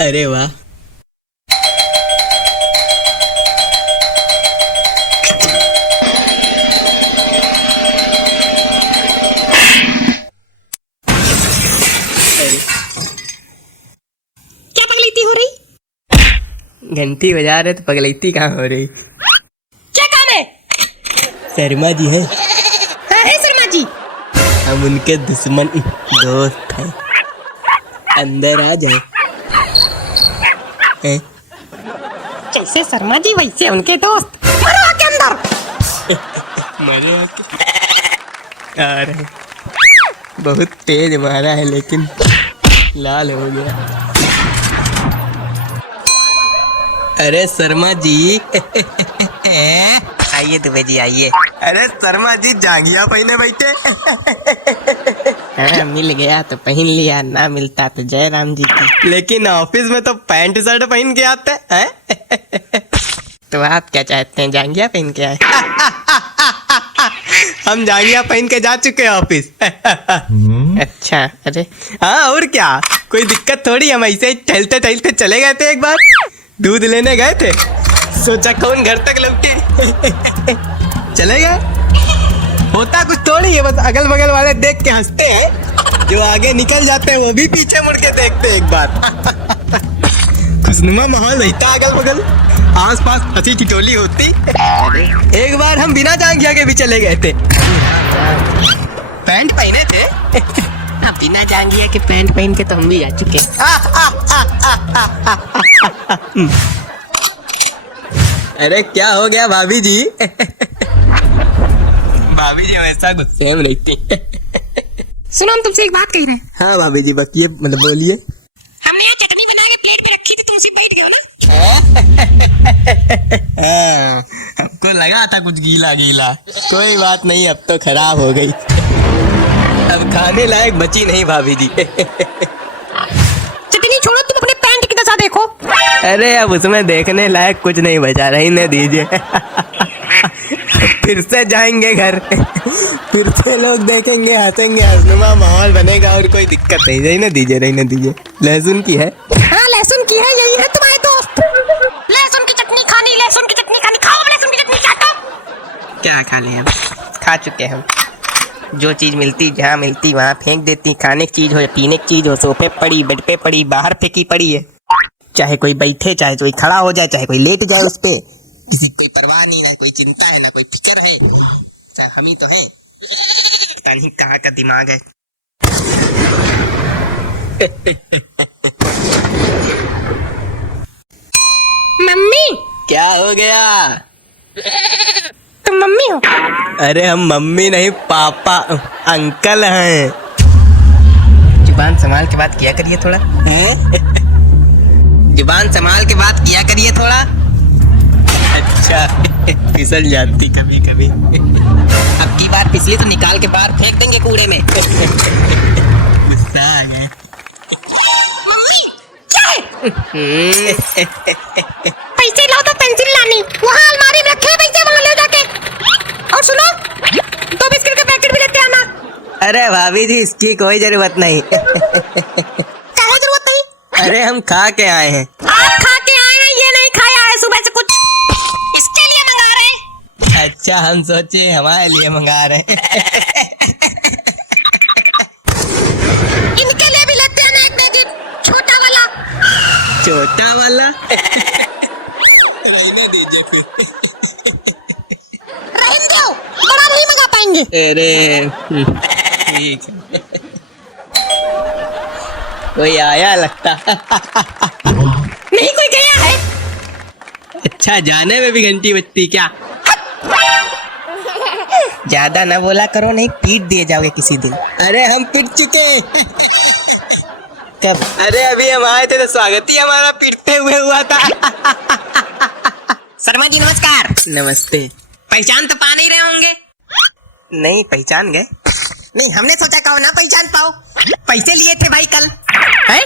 अरे वाह। क्या पगलैती हो रही? घंटी बजा रहे तो पगलैती कहाँ हो रही? क्या काम है? शर्मा जी है। है शर्मा जी? हम उनके दुश्मन दोस्त हैं। अंदर आ जाए। जैसे शर्मा जी वैसे उनके दोस्त। मारो आके अंदर। मरे आ रहे। बहुत तेज मारा है लेकिन लाल हो गया। अरे शर्मा जी। आइए दुबे जी आइए। अरे शर्मा जी जांघिया पहने बैठे। हाँ, मिल गया तो पहन लिया, ना मिलता तो जय राम जी की। लेकिन ऑफिस में तो पैंट शर्ट पहन के आते हैं। तो आप क्या चाहते हैं, जांघिया पहन के आए? हम जांघिया पहन के जा चुके हैं ऑफिस। अच्छा, अरे हाँ और क्या, कोई दिक्कत थोड़ी। हम ऐसे ही टहलते टहलते चले गए थे। एक बार दूध लेने गए थे, सोचा कौन घर तक लौटे। चले गए। होता कुछ थोड़ी है, बस अगल बगल वाले देख के हंसते हैं, जो आगे निकल जाते हैं वो भी पीछे मुड़ के देखते हैं एक बार। खुशनुमा माहौल रहता अगल बगल, आस पास हंसी ठिठोली होती। एक बार हम बिना जांघिया के भी चले गए थे। पैंट पहने थे। हाँ, बिना जांघिया के पैंट पहन के तो हम भी जा चुके हैं। अरे क्या हो गया भाभी जी? भाभी जी हमेशा गुस्से में रहती। सुनो, हम तुमसे एक बात कह रहे हैं। हाँ भाभी जी बकिए, मतलब बोलिए। हमने यहाँ चटनी बना के प्लेट पे रखी थी, तुम उसी बैठ गए हो ना? हाँ, हमको लगा था कुछ गीला गीला। कोई बात नहीं, अब तो खराब हो गई। अब खाने लायक बची नहीं भाभी जी। चटनी छोड़ो, तुम अपने पैंट की दशा देखो। अरे अब उसमें देखने लायक कुछ नहीं बचा, रहने दीजिए। फिर से जाएंगे घर, फिर से लोग देखेंगे, हंसेंगे, हंसनुमा माहौल बनेगा और कोई दिक्कत नहीं। रहने दीजिए, रहने दीजिए। लहसुन की है। हाँ, लहसुन की है, यही है तुम्हारे दोस्त। लहसुन की चटनी खानी, लहसुन की चटनी खानी। खाओ लहसुन की चटनी, चाटो। क्या खा लिया? खा चुके हम। जो चीज मिलती जहाँ मिलती वहाँ फेंक देती। खाने की चीज हो, पीने की चीज हो, सोफे पड़ी, बेड पे पड़ी, बाहर फेंकी पड़ी है। चाहे कोई बैठे, चाहे कोई खड़ा हो जाए, चाहे कोई लेट जाए उस पे, किसी कोई परवाह नहीं, ना कोई चिंता है, ना कोई फिक्र है। सब हम ही तो हैं। पता नहीं कहाँ का दिमाग है। मम्मी, क्या हो गया? तुम मम्मी हो? अरे हम मम्मी नहीं, पापा अंकल हैं। जुबान संभाल के बात किया करिए थोड़ा। जुबान संभाल के बात किया करिए थोड़ा। अच्छा, फिसल जाती कभी कभी। अब की बार फिसली तो निकाल के बाहर फेंक देंगे कूड़े में। गुस्सा आ गया। मम्मी, क्या है? पैसे लाओ तो पेंसिल लानी, वहाँ अलमारी में रखे हैं पैसे, वहाँ ले जाके। और सुनो, 2 बिस्किट के पैकेट भी लेते आना। अरे भाभी जी इसकी कोई जरूरत नहीं। क्या जरूरत नहीं? अरे हम खा के आए हैं। आप खा के आए हैं, ये नहीं खाया है सुबह से कुछ, इसके लिए मंगा रहे हैं। अच्छा, हम सोचे हमारे लिए मंगा रहे हैं। इनके लिए भी लेते हैं ना एक पैकेट, छोटा वाला। छोटा वाला? रहने दीजिए फिर। रहने दो, बड़ा नहीं मंगा पाएंगे। अरे ठीक है। कोई आया लगता। नहीं, कोई गया है। अच्छा, जाने में भी घंटी बजती क्या? ज्यादा ना बोला करो, नहीं पीट दिए जाओगे किसी दिन। अरे हम पिट चुके। कब? अरे अभी हम आए थे तो स्वागत ही हमारा पिटते हुए हुआ था। शर्मा जी नमस्कार। नमस्ते। पहचान तो पा नहीं रहे होंगे? नहीं पहचान गए? नहीं, हमने सोचा कहो ना पहचान पाओ। पैसे लिए थे भाई कल। हैं?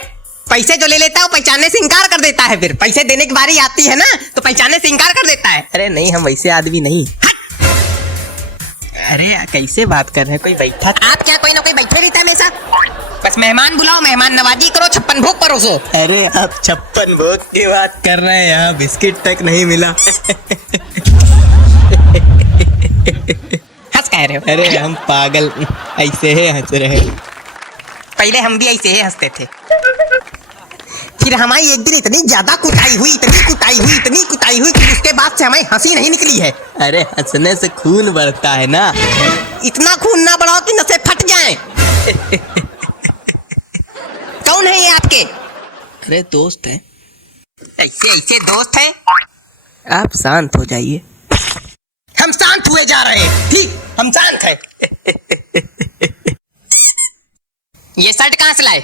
पैसे जो ले लेता है वो पहचानने से इनकार कर देता है, फिर पैसे देने की बारी आती है ना तो पहचानने से इनकार कर देता है। अरे नहीं, हम वैसे आदमी नहीं। अरे कैसे बात कर रहे हैं, कोई बैठा? आप क्या, कोई ना कोई बैठे रहता है हमेशा। बस मेहमान बुलाओ, मेहमान नवाजी करो, 56 भोग करो। 1200। अरे आप 56 भोग की बात कर रहे हैं, यहाँ बिस्किट तक नहीं मिला। हंस कह रहे हो? अरे हम पागल ऐसे ही हंस रहे हैं। पहले हम भी ऐसे ही हंसते थे, फिर हमारी एक दिन इतनी ज्यादा कुटाई हुई, इतनी कुटाई हुई कि उसके बाद से हमें हंसी नहीं निकली है। अरे हंसने से खून बढ़ता है ना। इतना खून ना बढ़ाओ कि नसें फट जाएं। कौन है ये आपके? अरे दोस्त है। ऐसे ऐसे दोस्त हैं? आप शांत हो जाइए। हम शांत हुए जा रहे हैं। ठीक, हम शांत हैं। ये शर्ट कहाँ से लाए?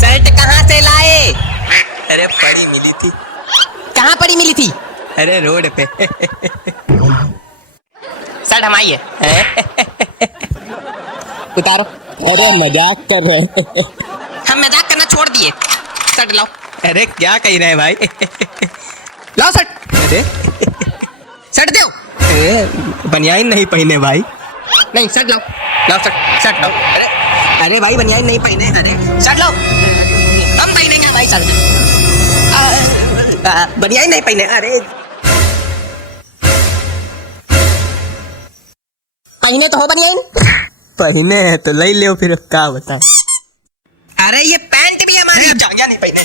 शर्ट कहाँ से लाए? अरे पड़ी मिली थी। कहाँ पड़ी मिली थी? अरे रोड पे। शर्ट हमारी है। उतारो। अरे मजाक कर रहे हैं। हम मजाक करना छोड़ दिए। शर्ट लाओ। अरे क्या कह रहे हैं भाई? लाओ शर्ट। अरे शर्ट दो। बनियान नहीं पहने भाई। नहीं, शर्ट लाओ। लाओ शर्ट, शर्ट लाओ। अरे भाई बनियान नहीं पहने। अरे शर्ट लाओ। हम पहनेंगे भाई शर्ट। बनियान नहीं पहने। अरे पहने तो हो बनियान। पहने हैं तो ले लो फिर, क्या बताएं। अरे ये पैंट भी हमारी। जांघिया नहीं पहने।